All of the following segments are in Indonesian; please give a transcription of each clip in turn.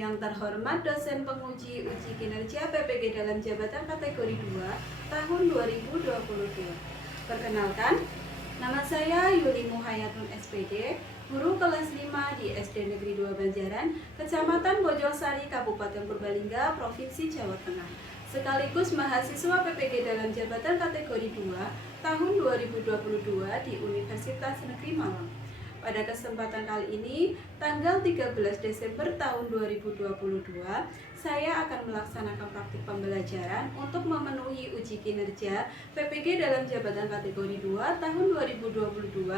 Yang terhormat dosen penguji uji kinerja PPG dalam jabatan kategori 2 tahun 2022. Perkenalkan, nama saya Yuli Muhayatun SPD, guru kelas 5 di SD Negeri 2 Banjaran, Kecamatan Bojong-Sari, Kabupaten Purbalingga, Provinsi Jawa Tengah. Sekaligus mahasiswa PPG dalam jabatan kategori 2 tahun 2022 di Universitas Negeri Malang. Pada kesempatan kali ini, tanggal 13 Desember tahun 2022, saya akan melaksanakan praktik pembelajaran untuk memenuhi uji kinerja PPG dalam jabatan kategori 2 tahun 2022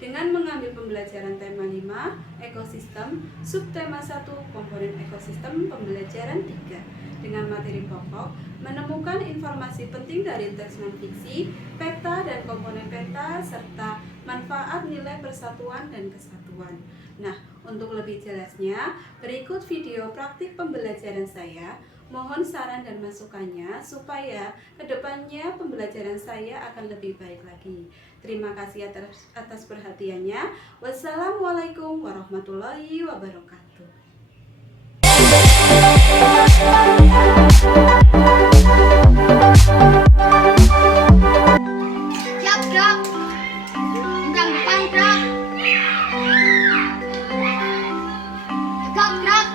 dengan mengambil pembelajaran tema 5, ekosistem, subtema 1, komponen ekosistem, pembelajaran 3. Dengan materi pokok, menemukan informasi penting dari teks non-fiksi, peta dan komponen peta, serta manfaat nilai persatuan dan kesatuan. Nah, untuk lebih jelasnya, berikut video praktik pembelajaran saya. Mohon saran dan masukannya supaya kedepannya pembelajaran saya akan lebih baik lagi. Terima kasih atas perhatiannya. Wassalamualaikum warahmatullahi wabarakatuh. Siap, Dok. Bintang depan, Dok. Tegak, Dok.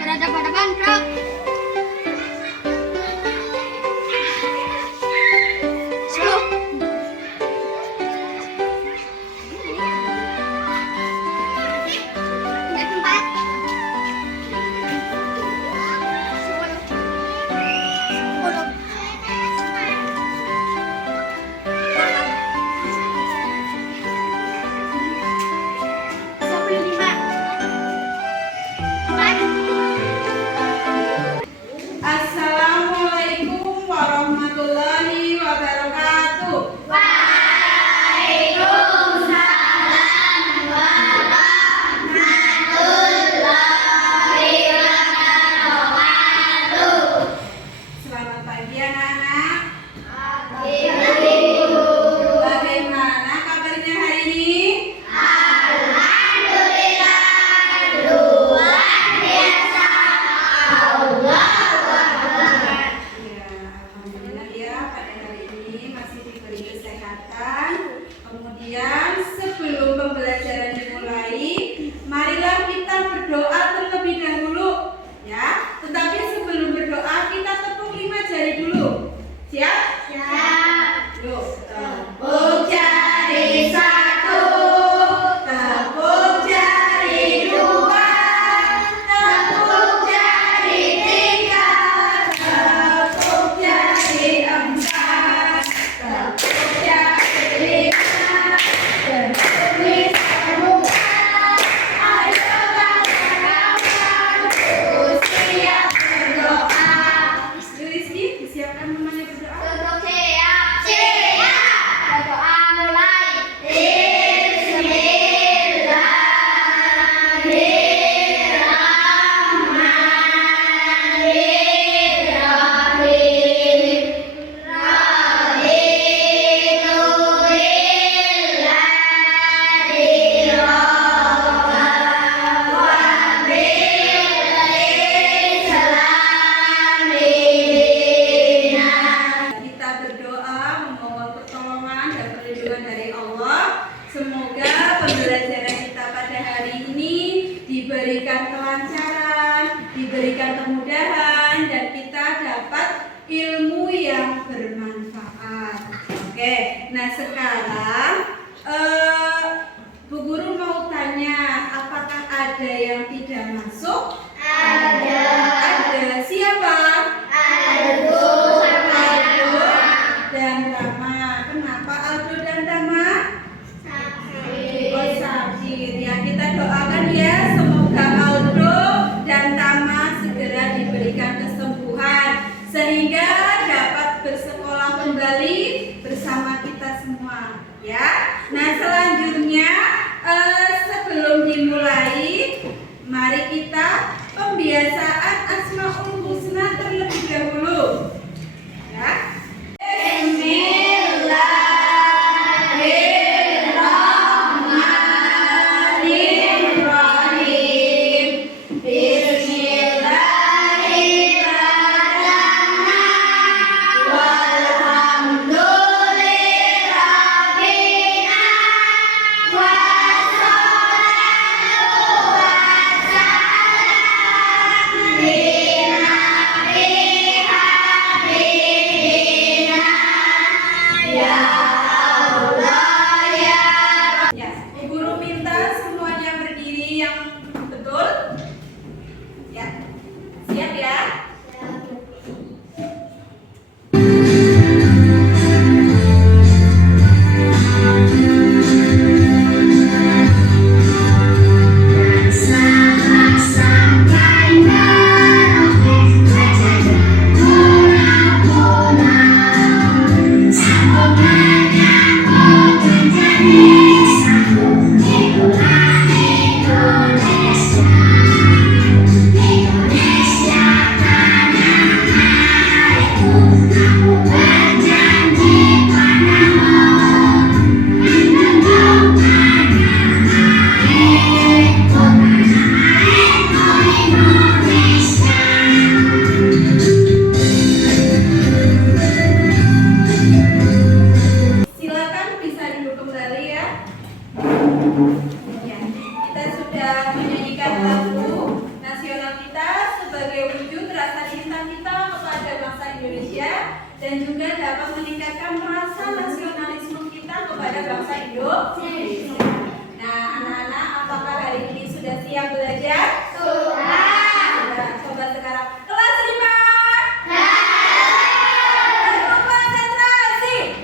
Berhadapan-hadapan, Dok. Stop. Naik tempat. Assalamualaikum warahmatullahi wabarakatuh. Selamat pagi anak-anak. Bagaimana kabarnya hari ini? Alhamdulillah ya, pada hari ini masih diberi kesehatan. Kemudian sebelum pembelajaran dimulai, marilah kita berdoa terlebih dahulu ya. Tetapi sebelum berdoa kita tepuk 5 jari dulu. Siap? Siap. Yuk, tepuk jari 1, tepuk jari 2, tepuk jari 3, tepuk jari 4, tepuk jari 5, tepuk semua. Ayo kawan-kawan, siap berdoa. Rizky, disiapkan mamanya berdoa. Duduk siap. Berdoa mulai. Kita berdoa memohon pertolongan dan perlindungan dari Allah. Semoga pembelajaran kita pada hari ini diberikan kelancaran, diberikan kemudahan, dan kita dapat ilmu yang bermanfaat. Oke, nah sekarang Bu Guru mau tanya, apakah ada yang tidak masuk? Ada. Siapa? Aldo dan Tama. Kenapa Aldo dan Tama? Oh, sakit ya. Kita doakan ya, semoga Aldo dan Tama segera diberikan kesembuhan sehingga dapat bersekolah kembali bersama kita semua ya. Nah, selanjutnya sebelum dimulai, mari kita pembiasaan Asmaul Husna terlebih dahulu ya. Bismillahirrahmanirrahim. dan juga dapat meningkatkan rasa nasionalisme kita kepada bangsa Indonesia. Nah, anak-anak, apakah hari ini sudah siap belajar? Sudah. Coba sekarang kelas 5. Konsentrasi.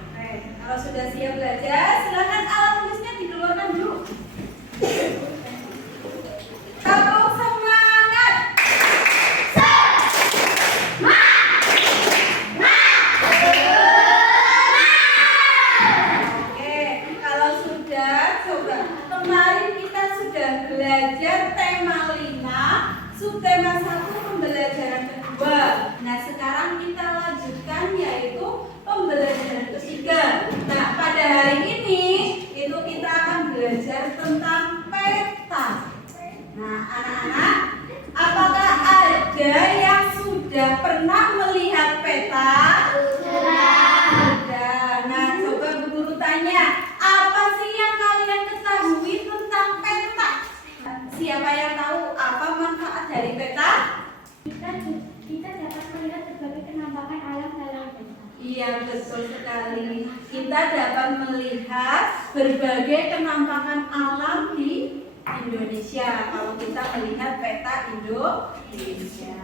Oke, kalau sudah siap belajar, silakan alat tulisnya dikeluarkan dulu. Tepuk semangat. Oke, kalau sudah, coba kemarin kita sudah belajar tema 5, subtema 1 pembelajaran kedua. Nah, sekarang kita lanjutkan yaitu pembelajaran ketiga. Nah, pada hari ini itu kita akan belajar tentang peta. Nah, anak-anak, apakah ada yang sudah pernah melihat peta? Sudah. Nah, coba Bu Guru tanya, apa sih yang kalian ketahui tentang peta? Siapa yang tahu apa manfaat dari peta? Kita dapat melihat berbagai penampakan alam dalam peta. Iya, betul sekali. Kita dapat melihat berbagai penampakan alam di Indonesia kalau kita melihat peta Indonesia.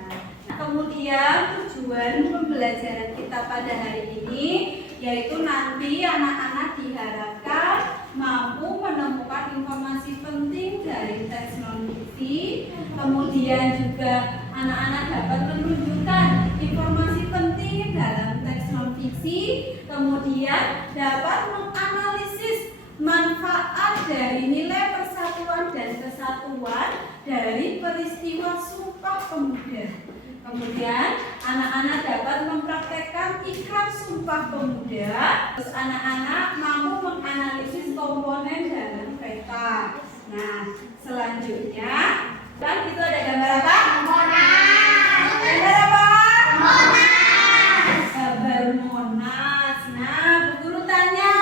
Nah, kemudian tujuan pembelajaran kita pada hari ini yaitu nanti anak-anak diharapkan mampu menemukan informasi penting dari teks non-fiksi. Kemudian juga anak-anak dapat menunjukkan informasi penting dalam teks non-fiksi. Kemudian dapat menganalisis manfaat dari nilai persatuan dan kesatuan dari peristiwa Sumpah Pemuda. Kemudian anak-anak dapat mempraktekkan ikrar Sumpah Pemuda. Terus anak-anak mampu menganalisis komponen dalam peta. Nah, selanjutnya kan itu ada gambar apa? Gambar apa? Gambar Monas. Nah, Bu Guru tanya,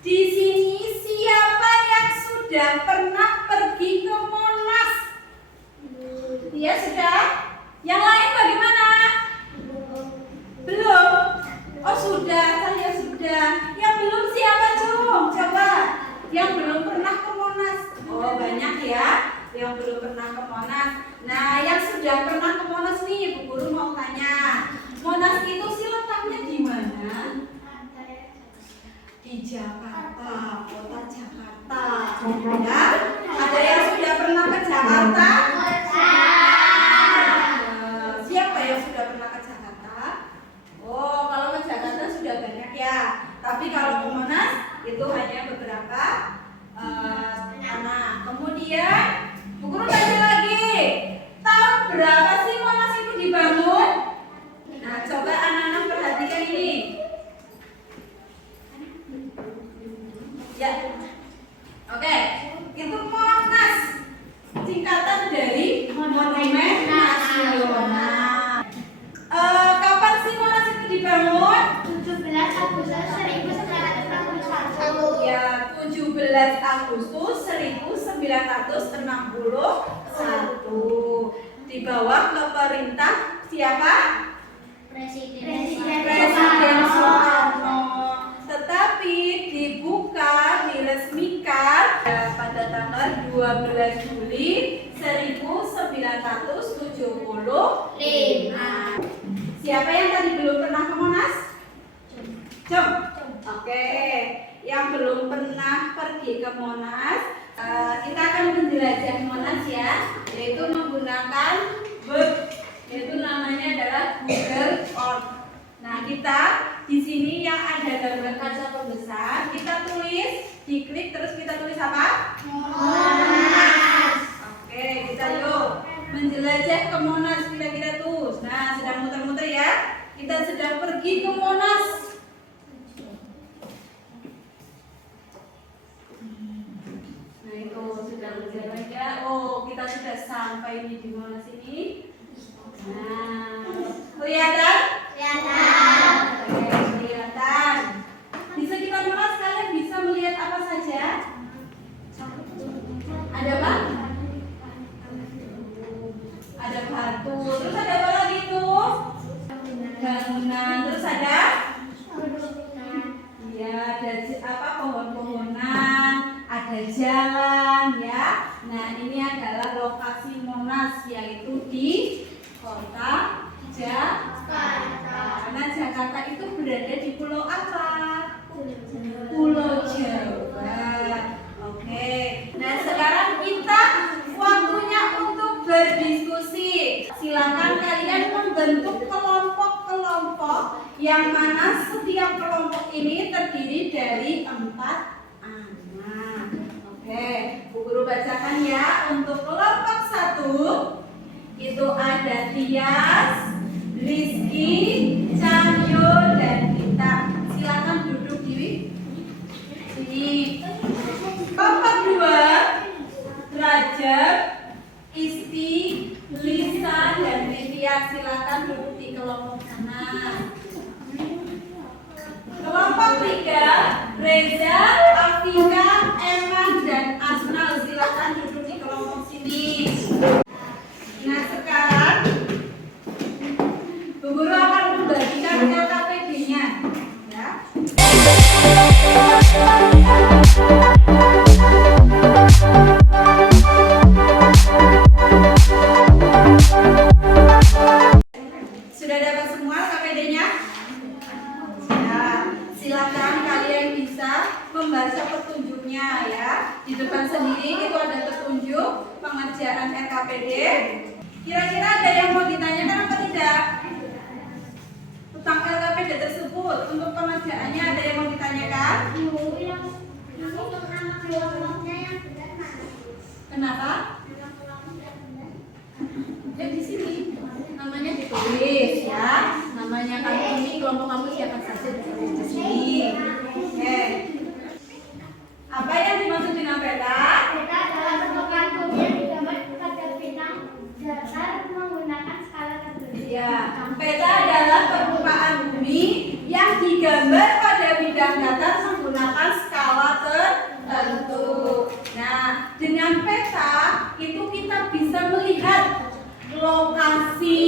di sini siapa yang sudah pernah pergi ke Monas? Dia sudah? Yang lain bagaimana? Belum? Oh sudah, saya sudah. Yang belum siapa cung? Coba. Yang belum pernah ke Monas. Oh banyak ya, yang belum pernah ke Monas. Nah, yang sudah pernah ke Monas nih, Bu Guru mau tanya. Monas itu sih letaknya di mana? Di Jakarta, kota Jakarta. Ya? Ada yang sudah pernah ke Jakarta? Siapa yang sudah pernah ke Jakarta? Oh, kalau ke Jakarta sudah banyak ya. Tapi kalau ke Monas itu hanya beberapa anak. Kemudian Bu Guru tanya lagi, tahun berapa sih Monas itu dibangun? Nah, coba anak-anak perhatikan ini. Ya, oke, itu Monas, singkatan dari Monumen Nasional. Kapan sih Monas itu dibangun? 17 Agustus 1961. Ya, 17 Agustus 1961 di bawah keperintah siapa? Presiden Soekarno. Tetapi dibuka, diresmikan pada tanggal 12 Juli 1975. Siapa yang tadi belum pernah ke Monas? Oke, yang belum pernah pergi ke Monas, kita akan menjelajah Monas ya, yaitu menggunakan web, yaitu namanya adalah Google Earth. Nah, kita di sini yang ada gambar kaca pembesar, kita tulis, diklik terus kita tulis apa? Monas. Oke, kita yuk menjelajah ke Monas kira-kira tuh. Nah, sedang muter-muter ya. Kita sedang pergi ke Monas. Nah, itu sudah berjalan. Oh, kita sudah sampai di Monas ini. Nah, kelihatan? Kelihatan. Di sekitar Monas kalian bisa melihat apa saja? Ada apa? Ada batu. Terus ada Jakarta. Nah, Jakarta itu berada di pulau apa? Pulau Jawa. Oke. Nah, sekarang kita waktunya untuk berdiskusi. Silakan kalian membentuk kelompok-kelompok yang mana setiap kelompok ini terdiri dari 4 anak. Oke, Bu Guru bacakan ya. Untuk kelompok 1 itu ada Tias, Rizky, Cahyo, dan Gita. Silakan duduk di sini. Kelompok 2 Rajab, Isti, Lisa, dan Livia. Silakan duduk di kelompok sana. Kelompok 3 Reza, Afika, Eman, dan Asnal. Silakan duduk di kelompok sini. Nah, sekarang Bu Guru akan membagikan LKPD-nya ya. Sudah dapat semua LKPD-nya? Ya, silakan kalian bisa membaca petunjuknya ya. Di depan sendiri itu ada petunjuk pengerjaan LKPD. Kira-kira ada yang mau ditanyakan apa tidak? Tentang LKPD tersebut, untuk pengerjaannya ada yang mau ditanyakan? Kenapa? Ya di sini namanya ditulis ya. Namanya kamu ini kelompok kamu siapa saja ditulis di sini. Oke. Apa yang dimaksud dengan peta? Peta adalah bentuk kantong yang digambar pada bintang datar menggunakan skala tertentu. Ya, peta adalah permukaan bumi yang digambar pada bidang datar menggunakan skala tertentu. Nah, dengan peta itu kita bisa melihat lokasi,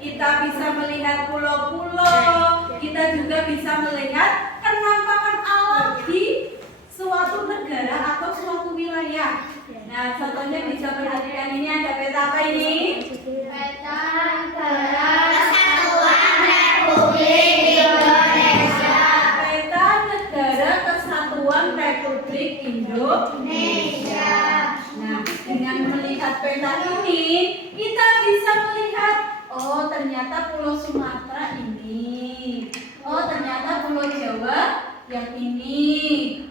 kita bisa melihat pulau-pulau, kita juga bisa melihat penampakan alam di suatu negara atau suatu wilayah. Nah, contohnya bisa perhatikan ini ada peta apa ini? Peta negara Kesatuan Republik Indonesia. Peta negara Kesatuan Republik Indonesia. Nah, dengan melihat peta ini, kita bisa melihat, oh ternyata Pulau Sumatera ini. Oh ternyata Pulau Jawa yang ini.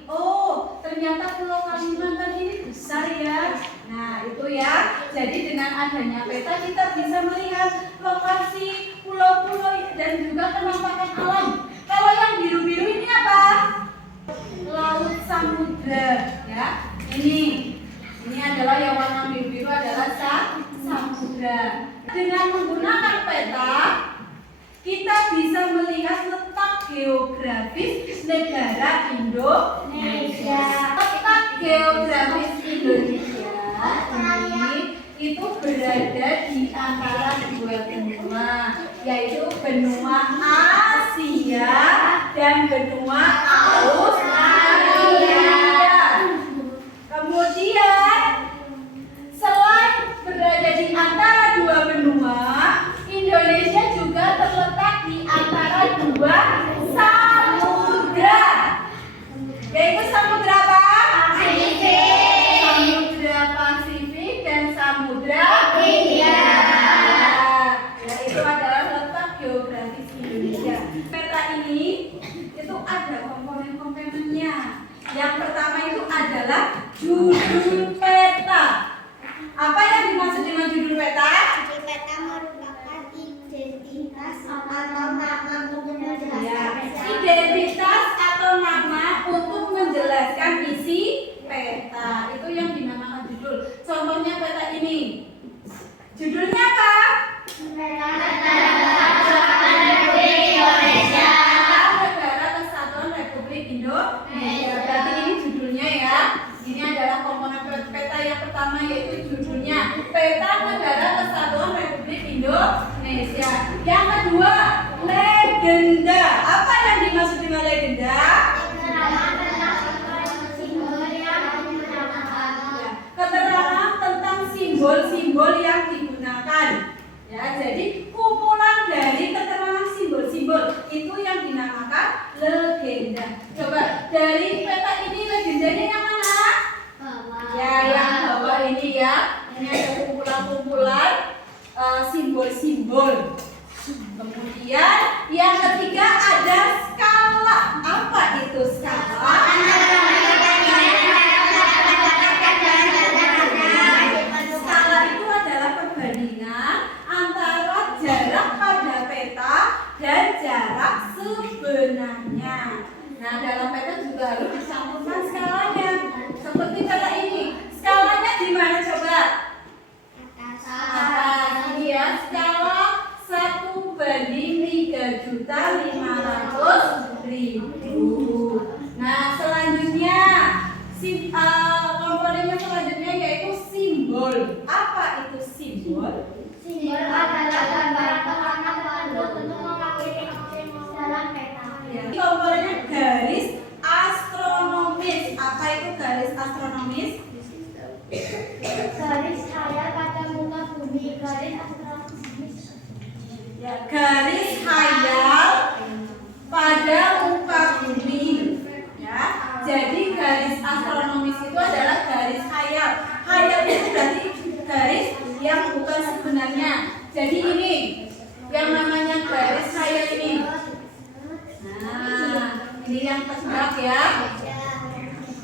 Oh ternyata Pulau Kalimantan ini besar ya. Nah itu ya. Jadi dengan adanya peta kita bisa melihat lokasi pulau-pulau dan juga penampakan alam. Kalau yang biru-biru ini apa? Laut samudra ya. Ini adalah yang warna biru-biru adalah samudra. Dengan menggunakan peta kita bisa melihat letak geografis negara Indonesia. Letak geografis Indonesia ini itu berada di antara dua benua, yaitu benua Asia dan benua Australia. Kemudian selain berada di antara dua benua, Indonesia juga terletak di antara dua samudra, yaitu samudra apa? Pasifik. Samudra Pasifik dan samudra Hindia. Ya, itu adalah letak geografis Indonesia. Peta ini itu ada komponen-komponennya. Yang pertama itu adalah judul peta. Apa yang dimaksud dengan judul peta? Judul peta merupakan identitas atau nama untuk menjelaskan Ya, identitas atau nama untuk menjelaskan isi peta. Itu yang dinamakan judul. Contohnya peta ini. Judulnya apa? Peta Kesatuan Republik Indonesia. Negara Kesatuan Republik Indonesia. Berarti ini judulnya ya. Ini adalah komponen peta yang pertama yaitu judulnya Peta Negara Kesatuan Republik Indonesia. Yang kedua, legenda. Apa yang dimaksud dengan legenda? Keterangan tentang simbol-simbol yang digunakan. Ya, jadi kumpulan Kemudian yang ketiga ada skala. Apa itu skala? Skala itu adalah perbandingan antara jarak pada peta dan jarak sebenarnya. Nah, dalam peta juga harus dicampurkan skalanya. Seperti peta ini. Skalanya di mana coba? Atas. Ini ya, skala 1:3.500.000. Nah, selanjutnya komponennya selanjutnya yaitu simbol. Apa itu simbol? Simbol adalah gambaran pengarang penduduk untuk mewakili objek dalam peta. Komponennya garis astronomis. Apa itu garis astronomis? Garis khayal pada muka bumi, garis astronomis. Ya, garis khayal pada muka bumi. Ya, jadi garis astronomis itu adalah garis khayal. Khayal itu berarti garis yang bukan sebenarnya. Jadi ini yang namanya garis khayal ini. Nah, ini yang terserak ya.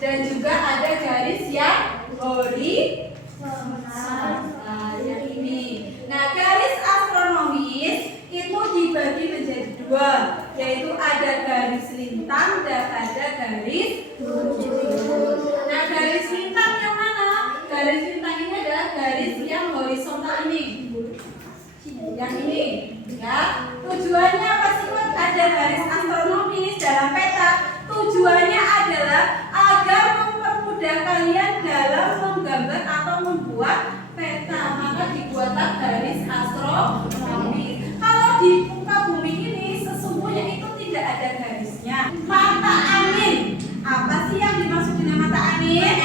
Dan juga ada garis yang horizontal. Nah, yang ini. Nah, garis astronomis itu dibagi menjadi dua, yaitu ada garis lintang dan ada garis lurus. Nah, garis lintang yang mana? Garis lintang ini adalah garis yang horizontal ini. Yang ini, ya. Tujuannya apa sih? Ada garis astronomis dalam peta. Tujuannya adalah agar mempermudah kalian dalam menggambar atau membuat peta. Maka dibuatlah garis astronomis. Kalau di muka bumi ini sesungguhnya itu tidak ada garisnya. Mata angin. Apa sih yang dimaksud dengan mata angin?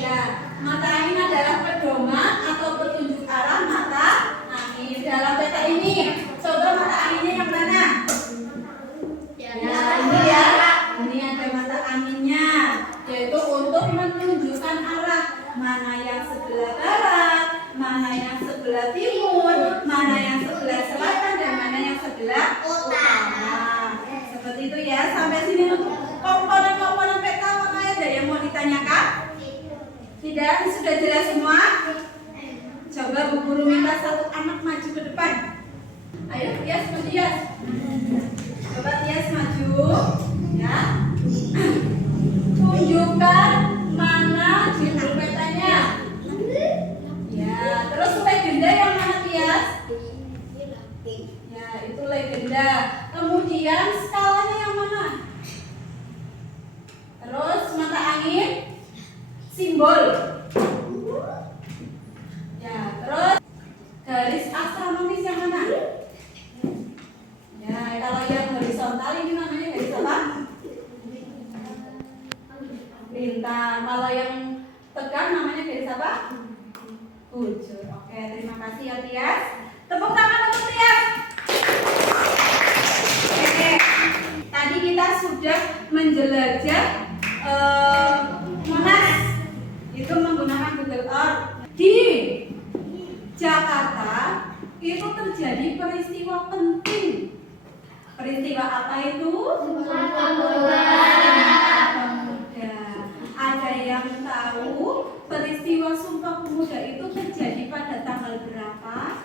Ya, mata angin adalah pedoman atau petunjuk arah mata angin dalam peta ini. Coba mata anginnya yang mana? Ya, ini ya. Ini ada mata anginnya, yaitu untuk menunjukkan arah mana yang sebelah barat, mana yang sebelah timur, mana yang sebelah selatan, dan mana yang sebelah utara. Seperti itu ya. Sampai sini untuk komponen-komponen peta. Makanya ada yang mau ditanyakan? Tidak? Sudah jelas semua? Coba Bu Guru minta satu anak maju ke depan. Ayo Tias, maju Tias. Coba Tias maju. Ya. Tunjukkan mana judul petanya. Ya, terus legenda yang mana Tias? Ya, itu legenda. Kemudian skalanya yang mana? Terus mata angin, simbol. Ya, terus garis astronomis yang mana? Ya, kalau yang horizontal ini namanya garis apa? Lintang. Kalau yang tegak namanya garis apa? Bujur. Oke, terima kasih ya Tias. Tepuk tangan untuk Tias. Oke. Tadi kita sudah menjelajah Monas. Itu menggunakan Google Earth. Di Jakarta itu terjadi peristiwa penting. Peristiwa apa itu? Sumpah Pemuda. Ada yang tahu peristiwa Sumpah Pemuda itu terjadi pada tanggal berapa?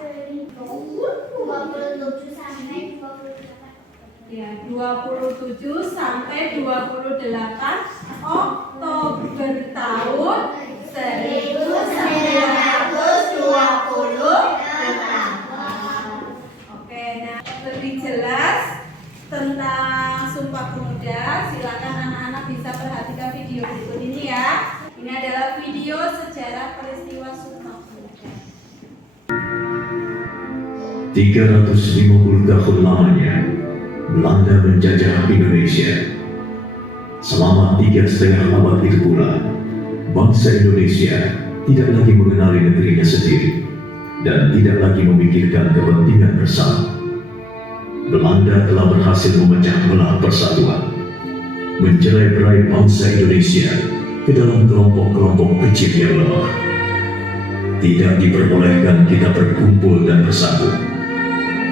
27 sampai 28. Ya, 27 sampai 28 Oktober tahun 1928. Oke, nah lebih jelas tentang Sumpah Pemuda, silakan anak-anak bisa perhatikan video berikut ini ya. Ini adalah video sejarah peristiwa Sumpah Pemuda. 350 tahun lamanya Belanda menjajah Indonesia. Selama 3,5 abad itu pula, bangsa Indonesia tidak lagi mengenali negerinya sendiri dan tidak lagi memikirkan kepentingan bersama. Belanda telah berhasil memecah belah persatuan, mencerai-berai bangsa Indonesia ke dalam kelompok-kelompok kecil yang lemah. tidak diperbolehkan kita berkumpul dan bersatu.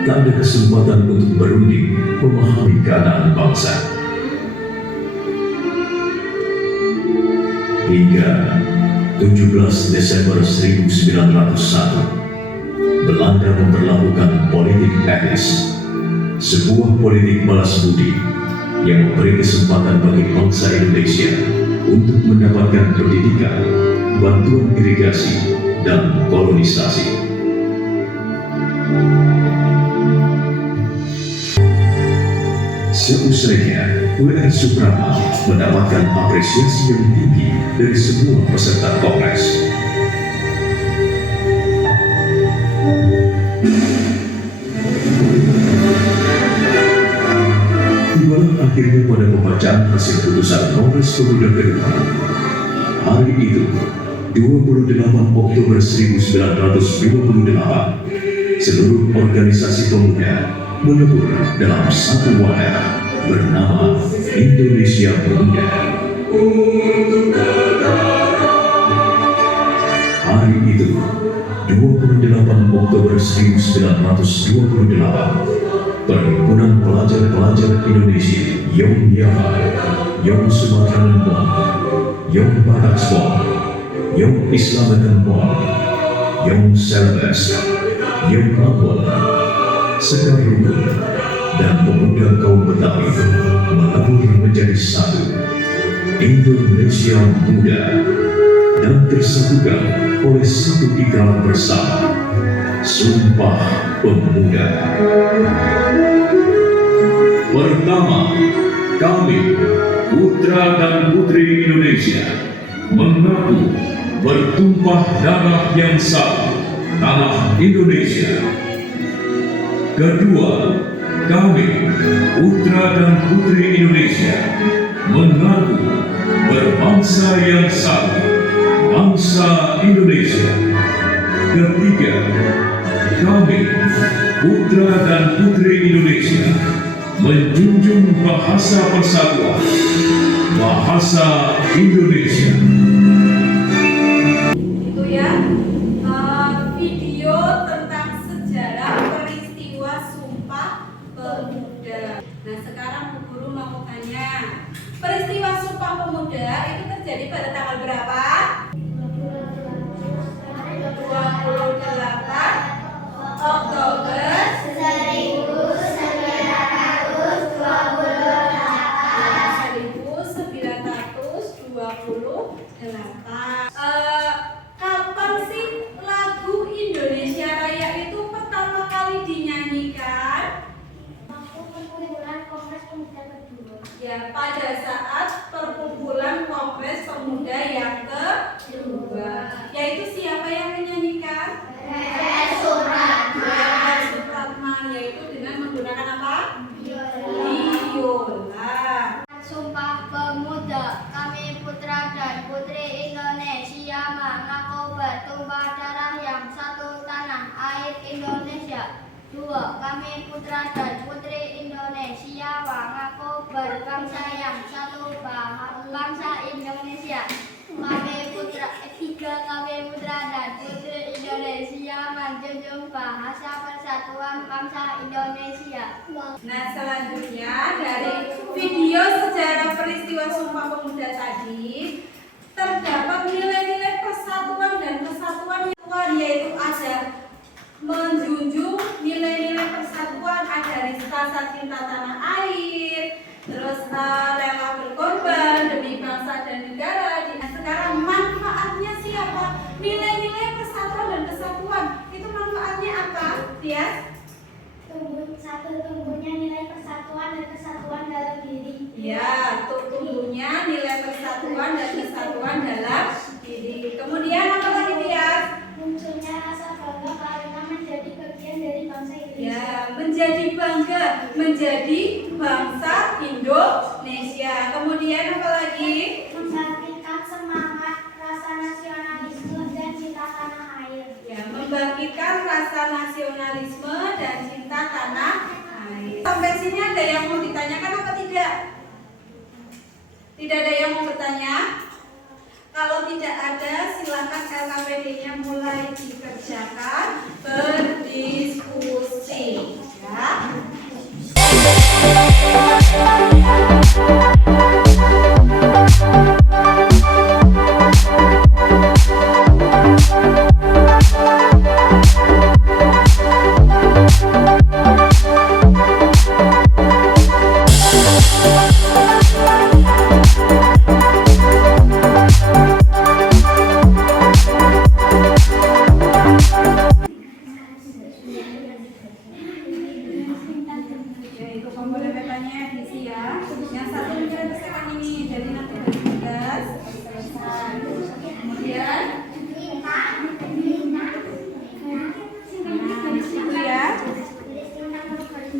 Tak ada kesempatan untuk berunding memahami keadaan bangsa. Hingga 17 Desember 1901, Belanda memperlakukan politik etis, sebuah politik balas budi yang memberi kesempatan bagi bangsa Indonesia untuk mendapatkan pendidikan, bantuan irigasi, dan kolonisasi. Seusainya, W.R. Supratman mendapatkan apresiasi yang tinggi dari semua peserta kongres. Tibalah akhirnya pada pembacaan hasil putusan Kongres Pemuda kedua. Hari itu, 28 Oktober 1928, seluruh organisasi pemuda melebur dalam satu wadah bernama Indonesia Pemuda. Hari itu, 28 Oktober 1928, Perhimpunan Pelajar-Pelajar Indonesia Yom Yaha, Yom Sumatera Lembong, Yom Bataksbon, Yom Islametan Bon, Yom Selbes, Yom Ambon, Sekar Rukun, dan pemuda kaum Betawi melebur menjadi satu, Indonesia Muda, dan tersatukan oleh satu ikrar bersama, Sumpah Pemuda. Pertama, kami, putra dan putri Indonesia, mengaku bertumpah darah yang satu, tanah Indonesia. Kedua, kami, putra dan putri Indonesia, mengaku berbangsa yang satu, bangsa Indonesia. Ketiga, kami, putra dan putri Indonesia, menjunjung bahasa persatuan, bahasa Indonesia. Itu ya, video tentang sejarah peristiwa Sumpah Pemuda. Nah, sekarang Bu Guru mau tanya, peristiwa Sumpah Pemuda itu terjadi pada tanggal berapa? 28 Oktober 1928. Kapan sih lagu Indonesia Raya itu pertama kali dinyanyikan? Perkumpulan Kongres Pemuda kedua. Ya, pada saat perkumpulan Kongres Pemuda yang kedua. Yaitu siapa yang menyanyikan? Supratman, yaitu dengan menggunakan apa? Biola. Sumpah Pemuda, kami putra dan putri Indonesia mengaku bertumpah darah yang satu, tanah air Indonesia. Dua, kami putra dan putri Indonesia mengaku berbangsa yang satu, bangsa Indonesia. Tiga, kami putra dan putri Indonesia menjunjung bahasa persatuan bangsa Indonesia. Nah, selanjutnya dari video sejarah peristiwa Sumpah Pemuda tadi terdapat nilai-nilai persatuan dan kesatuan yaitu ada menjunjung nilai-nilai persatuan, ada rasa cinta tanah air, terus rela berkorban demi bangsa dan negara. Nah, sekarang manfaatnya siapa? Nilai-nilai persatuan dan kesatuan itu manfaatnya apa, Tias? Tumbuhnya nilai persatuan dan kesatuan dalam diri. Ya, tumbuhnya nilai persatuan dan kesatuan dalam diri. Kemudian apa lagi, Tias? Munculnya rasa bangga karena menjadi bagian dari bangsa Indonesia. Ya, menjadi bangga, menjadi bangsa Indonesia. Kemudian apa lagi? Membangkitkan semangat rasa nasionalisme dan cinta tanah air. Ya, membangkitkan rasa nasionalisme dan cinta tanah air. Sampai sini ada yang mau ditanyakan apa tidak? Tidak ada yang mau bertanya? Kalau tidak ada, silakan LKPD-nya mulai dikerjakan, berdiskusi. Ya. Yaitu komponen petanya diisi ya. Yang satu menyelesaikan ini, jadi nanti bagi tugas selesai. Kemudian, nah itu ya.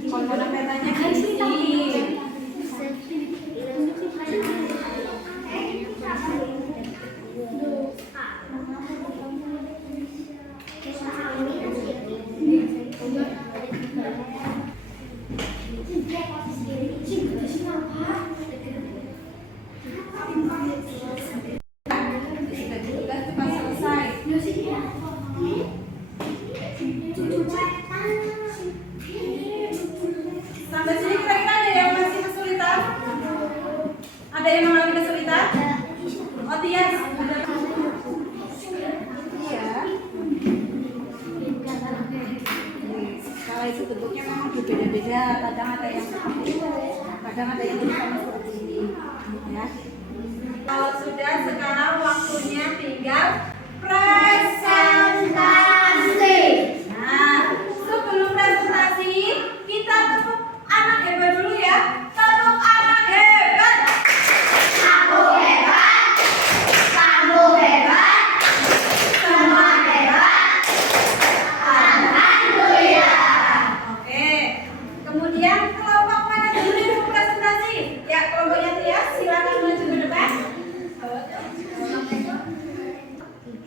Komponen petanya diisi. Sampai sini kira-kira ada yang masih kesulitan? Ada yang mengalami kesulitan? Oh Tias, ada. Iya. Kalau itu bentuknya memang berbeda-beda. Kadang ada yang seperti itu, kadang ada yang sama seperti ini. Ya. Kalau sudah, sekarang waktunya tinggal presentasi. Nah, sebelum presentasi, kita tepuk anak hebat dulu ya. Tepuk anak hebat. Aku hebat. Kamu hebat. Semua hebat. Alhamdulillah. Oke. Kemudian kelompok mana dulu yang mau presentasi? Ya, kelompoknya Tias, silakan maju ke depan.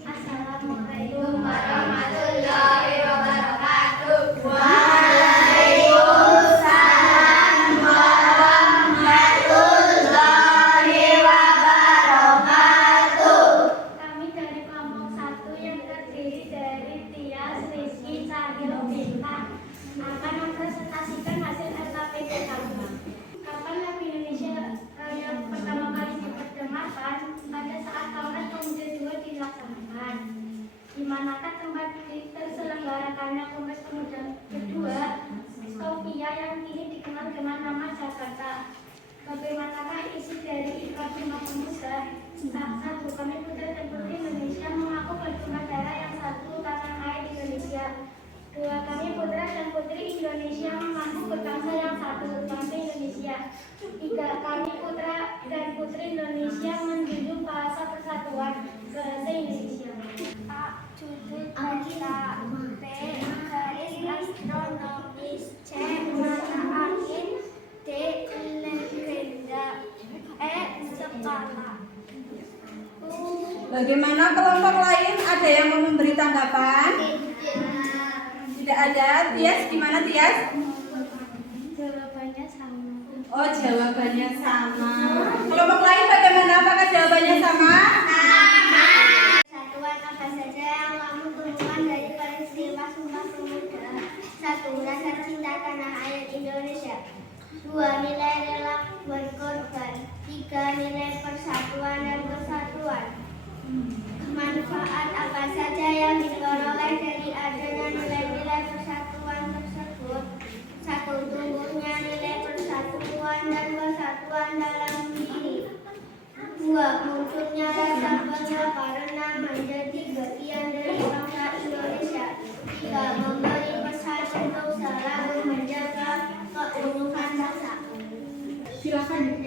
Assalamualaikum warahmatullahi wabarakatuh. Waalaikumsalam warahmatullahi wabarakatuh. Kami dari kelompok 1 yang terdiri dari Tias, Rizky, Cahil, Bintang akan mempresentasikan hasil LKPD kami. Kapan lagu Indonesia Raya pertama kali diperdengarkan? Pada saat Kongres Pemuda II dilaksanakan. Di manakah tempat terselenggarakannya Kongres Pemuda kedua? Sofia yang kini dikenal dengan nama Jakarta. Bagaimanakah isi dari iklan Sumpah Pemuda? Satu, kami putra dan putri Indonesia mengaku bersumpah darah yang satu tanah air Indonesia. Dua, kami putra dan putri Indonesia mengaku berbangsa yang satu, bangsa Indonesia. Tiga, kami putra dan putri Indonesia menjunjung bahasa persatuan, bahasa Indonesia. A. Judul berita. B. Garis astronomis. C. Mata angin. D. Legenda. E. Skala. Bagaimana kelompok lain? Ada yang mau memberi tanggapan? Tidak ada. Tias, gimana Tias? Jawabannya sama. Oh, jawabannya sama. Kelompok lain bagaimana? Apakah jawabannya sama? Satuan apa saja yang kamu temukan dari peristiwa Sumpah Pemuda? 1. Rasa cinta tanah air Indonesia. 2. Nilai rela berkorban. 3. Nilai persatuan dan kesatuan. Manfaat apa saja yang diperoleh dari adanya nilai-nilai persatuan tersebut? 1. Tumbuhnya nilai persatuan dan kesatuan dalam diri. 2. Munculnya rasa bangga karena menjadi bagian dari bangsa Indonesia. 3. Memberi pesan untuk selalu menjaga keutuhan bangsa. Silakan.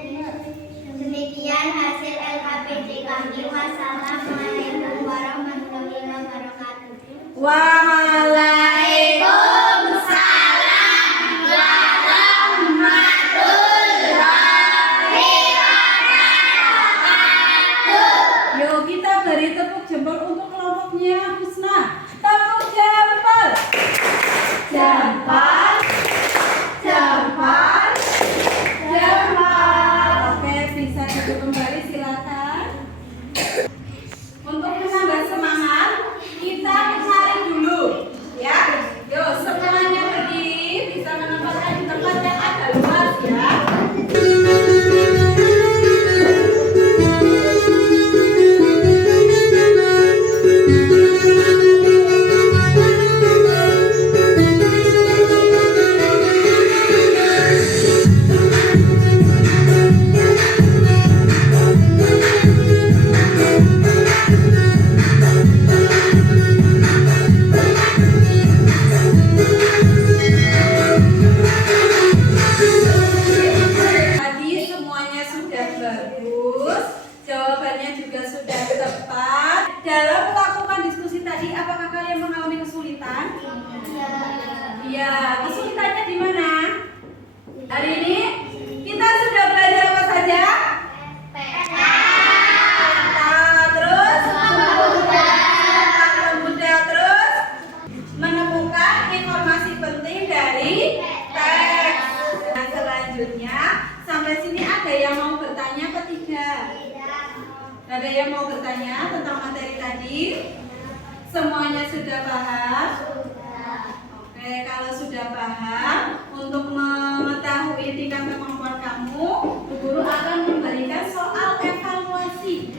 Demikian hasil LKPD kami. Wassalamualaikum warahmatullahi wabarakatuh. Waalaikumsalam warahmatullahi wabarakatuh. Yuk kita beri tepuk jempol untuk kelompoknya Husna. Tepuk jempol. Jempol. Jempol. Jempol. Oke, bisa duduk kembali silakan. Ya, kesulitannya di mana? Hari ini kita sudah belajar apa saja? Terus mudah, terus menemukan informasi penting dari teks. Nah, selanjutnya sampai sini ada yang mau bertanya apa tidak? Ada yang mau bertanya tentang materi tadi? Semuanya sudah paham? Oke, kalau sudah paham, untuk mengetahui tingkat kemampuan kamu, Bu Guru akan memberikan soal evaluasi.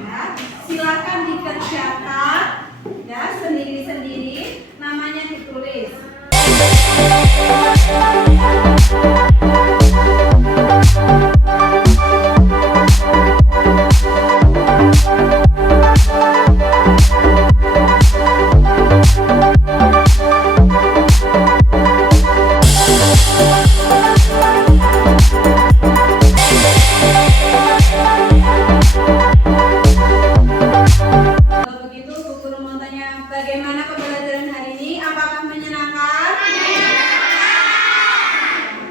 Ya, silakan dikerjakan, ya sendiri-sendiri. Namanya ditulis. Kalau begitu, Bu Guru mau tanya, bagaimana pembelajaran hari ini? Apakah menyenangkan?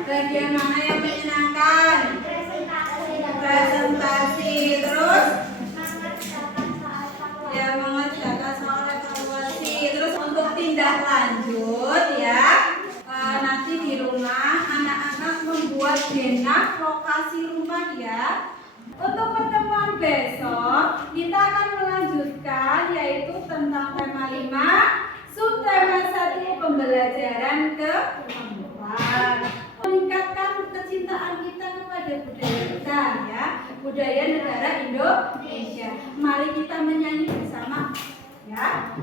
Bagian mana yang menyenangkan? Presentasi. Terus? Ya, mengerjakan soal evaluasi. Terus untuk tindak lanjut ya, nanti di rumah anak-anak membuat zona lokasi rumah ya. Untuk pertemuan besok kita akan melanjutkan yaitu tentang tema 5, subtema 1, pembelajaran kehidupan. Meningkatkan kecintaan kita kepada budaya kita ya, budaya negara Indonesia. Mari kita menyanyi bersama ya.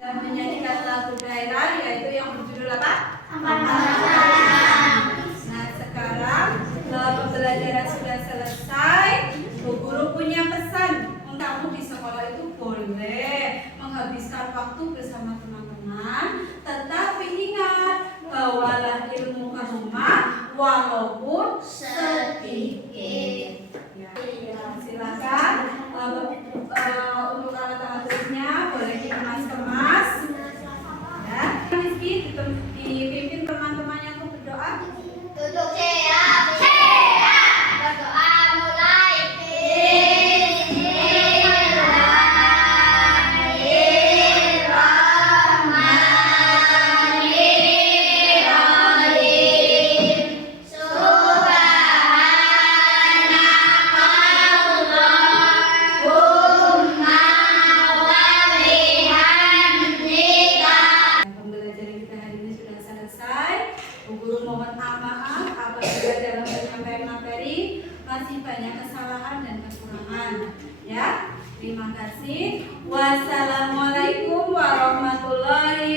Dan menyanyikan lagu daerah yaitu yang berjudul apa? Nah, sekarang pembelajaran sudah selesai. Bu Guru punya pesan. Kamu di sekolah itu boleh menghabiskan waktu bersama teman-teman, tetapi ingat, bawalah ilmu ke rumah walaupun sedikit. Ya, silakan untuk alat-alat tulisnya boleh dikemas-kemas. Ya, Rizky dipimpin teman-temannya untuk berdoa. Duduk siap. Berdoa mulai. Pembelajaran kita hari ini sudah selesai. Bu Guru mohon maaf apabila dalam penyampaian materi masih banyak kesalahan dan kekurangan. Ya, terima kasih. Wassalamualaikum warahmatullahi